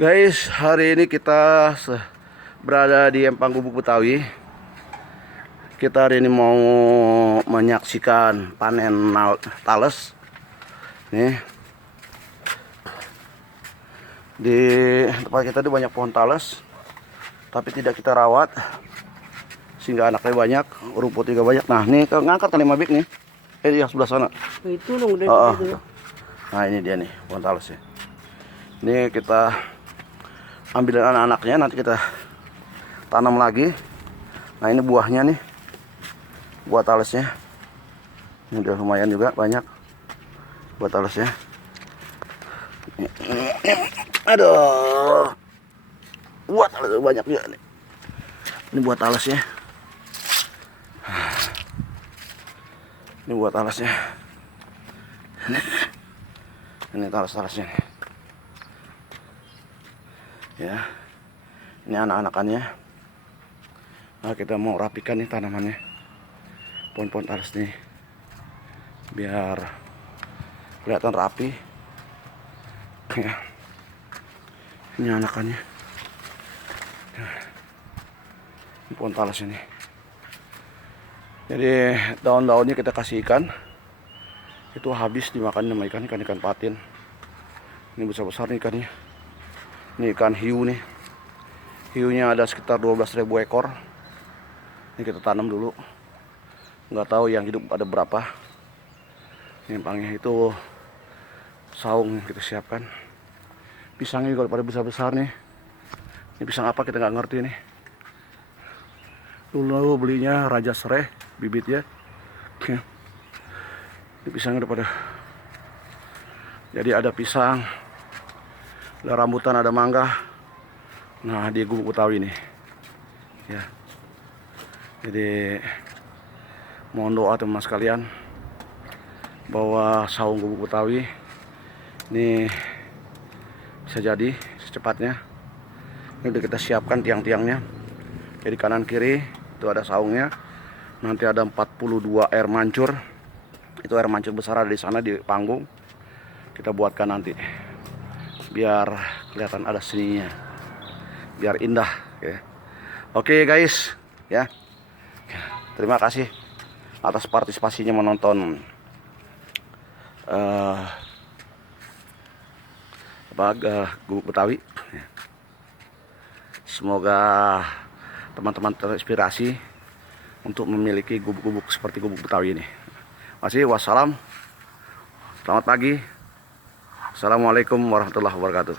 Guys, hari ini kita berada di Empang Gubuk Betawi. Kita hari ini mau menyaksikan panen tales. Nih, di tempat kita tuh banyak pohon tales, tapi tidak kita rawat, sehingga anaknya banyak, rumput juga banyak. Nah, nih ngangkat kali mabik nih. Iya sebelah sana. Itu dong, Itu. Nah, ini dia nih pohon talesnya. Ini kita ambil anak-anaknya, nanti kita tanam lagi. Nah, ini buahnya nih, buah talesnya. Ini udah lumayan juga banyak buah talesnya. Aduh, buah tales banyak juga nih. Ini buah talesnya. Ini buah talesnya. Ini talas-talasnya. Ya, ini anak-anakannya. Nah, kita mau rapikan nih tanamannya, pohon-pohon talas nih, biar kelihatan rapi. Ya, ini anakannya. Ini pohon talas ini. Jadi daun-daunnya kita kasih ikan, itu habis dimakan sama ikan patin. Ini besar-besar nih ikannya. Ini ikan hiu nih. Hiunya ada sekitar 12.000 ekor. Ini kita tanam dulu. Nggak tahu yang hidup ada berapa. Ini empangnya itu saung yang kita siapkan. Pisangnya juga pada besar-besar nih. Ini pisang apa kita nggak ngerti nih. Dulu belinya Raja Sereh bibitnya. Ini pisangnya udah pada. Jadi ada pisang, ada rambutan, ada mangga. Nah, di Gubuk Betawi nih. Ya. Jadi mohon doa teman sekalian bahwa saung Gubuk Betawi ini bisa jadi secepatnya. Ini udah kita siapkan tiang-tiangnya. Jadi kanan kiri itu ada saungnya. Nanti ada 42 air mancur. Itu air mancur besar ada di sana di panggung. Kita buatkan nanti biar kelihatan ada seninya, biar indah ya. Oke guys ya, terima kasih atas partisipasinya menonton Gubuk Betawi. Semoga teman-teman terinspirasi untuk memiliki gubuk-gubuk seperti Gubuk Betawi ini. Masih wassalam, selamat pagi. Assalamualaikum warahmatullahi wabarakatuh.